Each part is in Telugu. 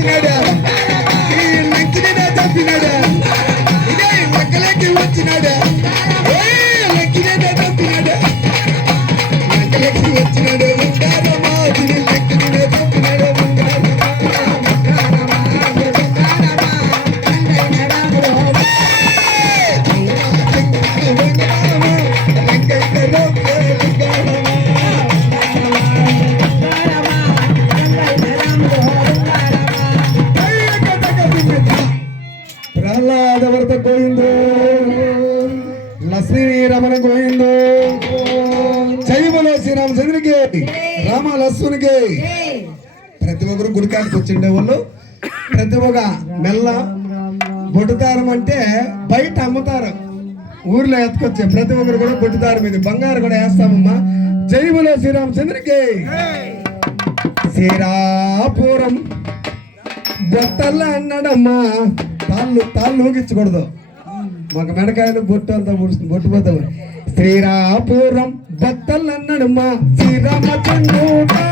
వచ్చినాడు లెక్కినే తప్పినాడు ఇదే లెక్కలకి వచ్చినాడు లెక్కినే తప్పినాడు లెక్కలకి వచ్చినాడు ఉండారమ్మా లెక్కినే తప్పినాడు ప్రహ్లాదవర్త గోవిందో లక్ష్మీరమణ గోవిందో జయములో శ్రీరామచంద్రునికి రామ లక్ష్మణునికి ప్రతి ఒక్కరు గుడికాడికి వచ్చిండే వాళ్ళు ప్రతి ఒక్క మెల్ల బొట్టుదారం అంటే బయట అమ్ముతారు ఊర్లో ఎత్తుకొచ్చే ప్రతి ఒక్కరు కూడా బొట్టుదారం ఇది బంగారు కూడా వేస్తామమ్మా జయములో శ్రీరామచంద్రునికి శ్రీరాపురం బొట్టల్లా అన్నాడమ్మా తాళ్ళు ఊగించకూడదు మాకు మెడకాయలు బొట్టు అంతా బొట్టు పోతావు శ్రీరాపురం బొట్టలు అన్నాడమ్మా శ్రీరామచంద్రుడా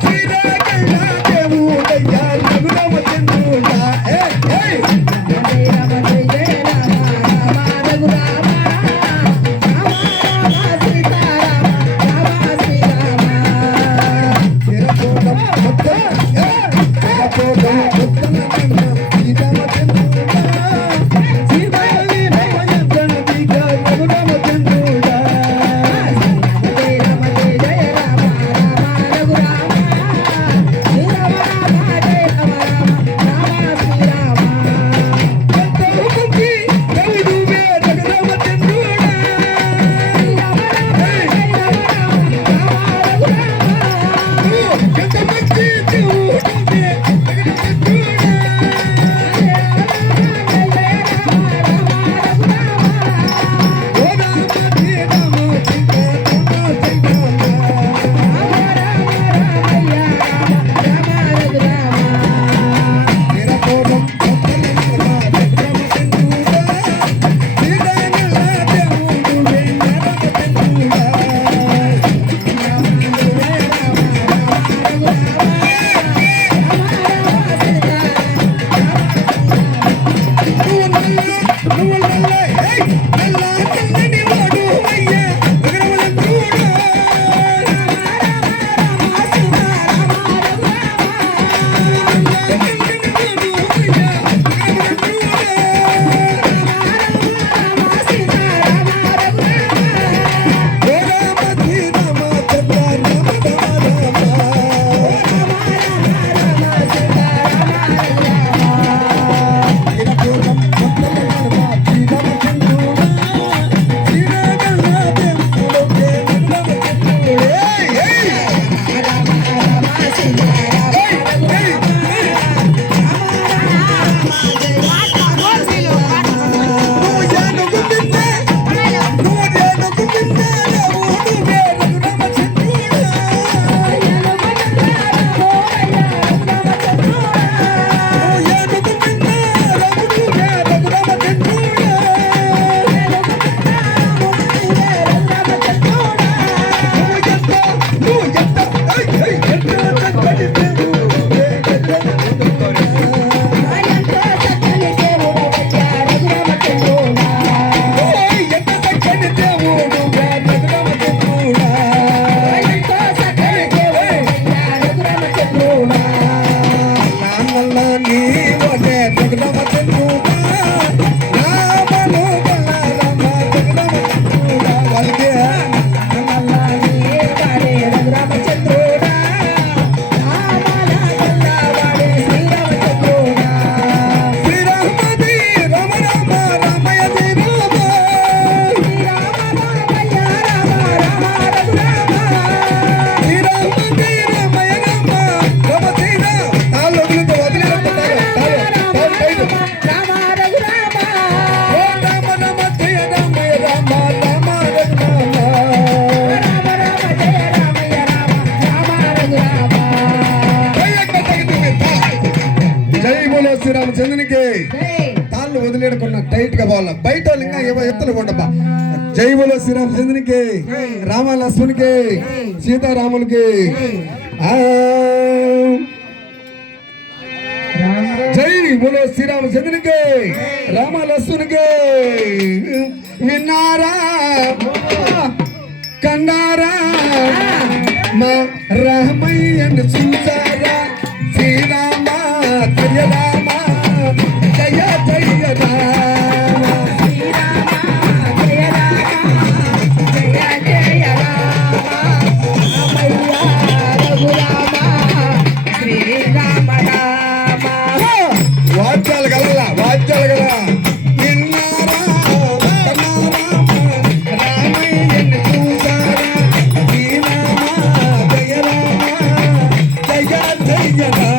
శ్రీరామదేవుడయ్యా రఘురామచంద్రుడా శ్రీరామచంద్రునికి తాళ్ళు వదిలేడుకున్న టైట్ గా పోవాల బయట ఇంకా ఏవో ఎత్తులు ఉండబ్బా జై బోలో శ్రీరామచంద్రునికి రామ లక్ష్మణునికి సీతారాములకి జై బోలో శ్రీరామచంద్రునికి రామ లక్ష్మణునికి. విన్నారా కన్నారా మా రామయ్యను చూసారా శ్రీరామ జయ రామ జయ జయ రామ శ్రీరామ జయ రామ జయ జయ రామ రామయ్య రఘురామ శ్రీరామ రామ. వాద్యాలు కల వాద్యాలు కల. విన్నారా కన్నారా రామయ్యను చూసారా శ్రీరామ జయ రామ జయ జయ రామ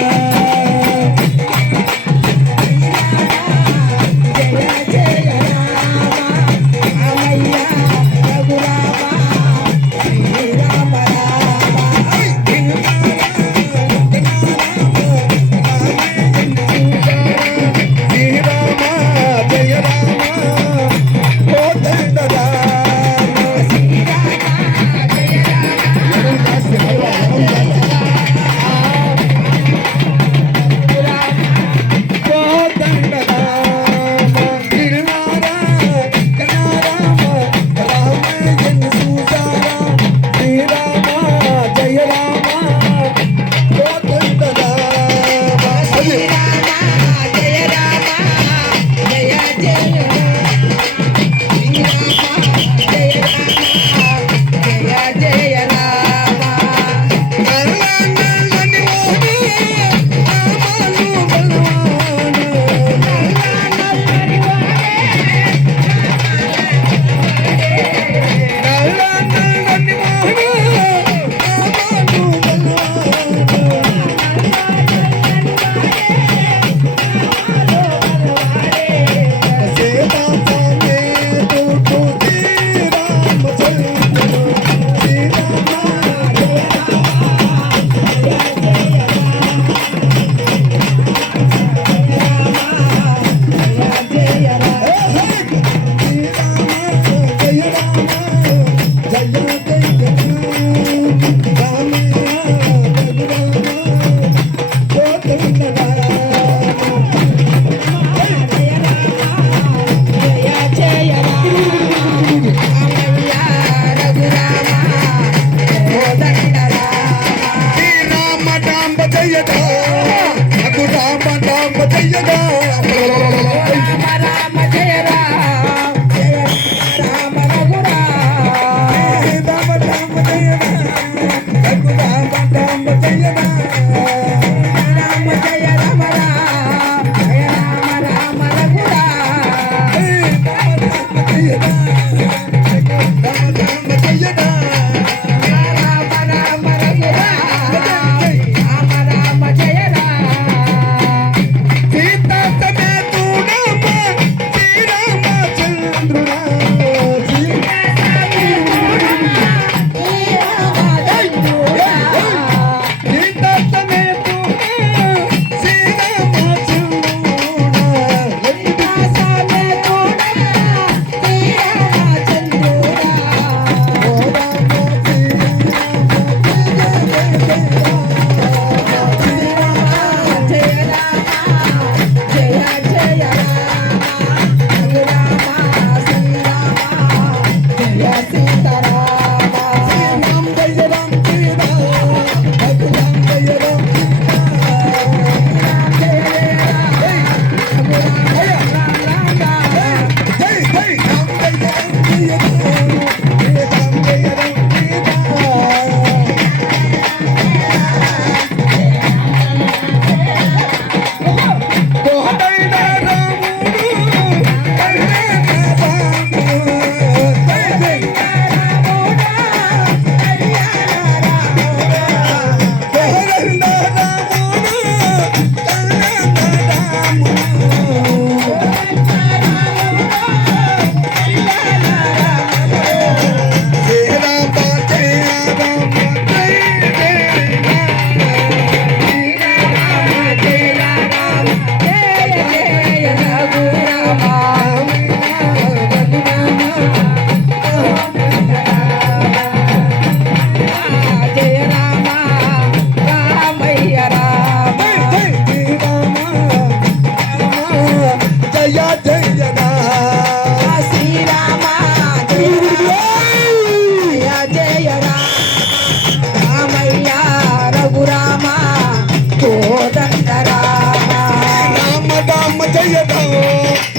జయదా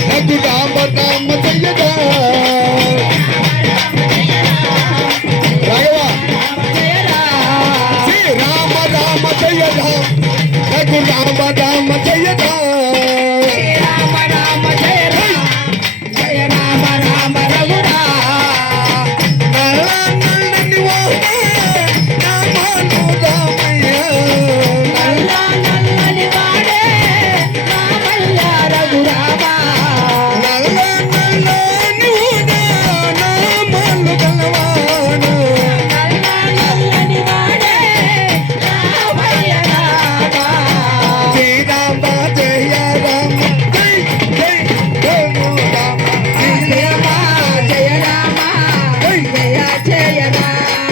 రఘురామ రామ జయదా రాఘవ శ్రీరామ రామ జయదా రఘురామ రామ జయదా రామ రామ జయ రామ జయ రామ రామ రఘురా నల్లని వాడే నామాలు రామయ్య నల్ల నల్లని వాడే రామయ్య రఘురామ నల్లని వాడే నామాలు గలవాడు నల్ల నల్లని వాడే రామయ్య రామ శ్రీరామ జయ రామ జై జై రామ రామ జయ రామ జయ జయ రామ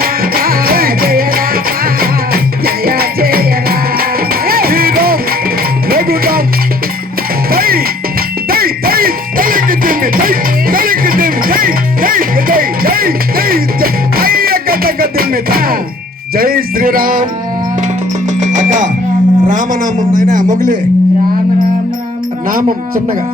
రామ జయ రామ జయ జయ రామ శ్రీరామ్ రఘురామ్ జై జై జై తలికి దిమ్మి జై తలికి దిమ్మి జై జై జై జై జై జై అయ్యక తగ్గ దిమ్మి జై శ్రీరామ్ అక్క రామనామం అయినా మొగిలే రామ రామ రామ నామం చిన్నగా